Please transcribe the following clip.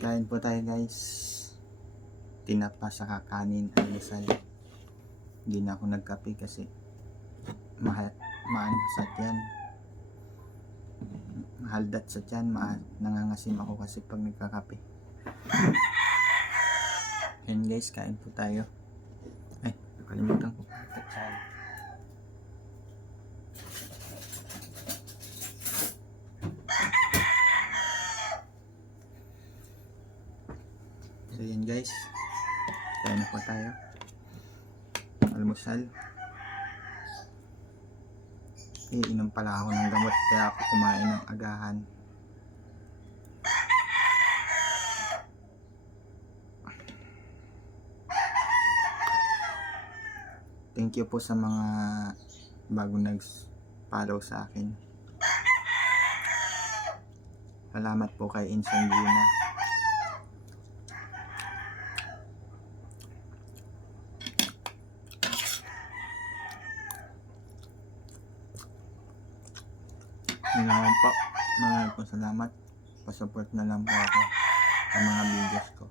Kain po tayo guys. Tinapa sa kakanin, almusal. Hindi na ako nagkape kasi maano sa tiyan. Mahaldat sa tiyan, nangangasim ako kasi pag nagkakape. Yan guys, kain po tayo. Ay, nakalimutan ko. So yan guys, kain na po tayo. Almusal. Iinom pala ako ng gamot kaya ako kumain ng agahan. Thank you po sa mga bagong nag-follow sa akin. Salamat po kay Inson Gina. Yun naman po. Maraming po salamat. Pasupport na lang po ako sa mga videos ko.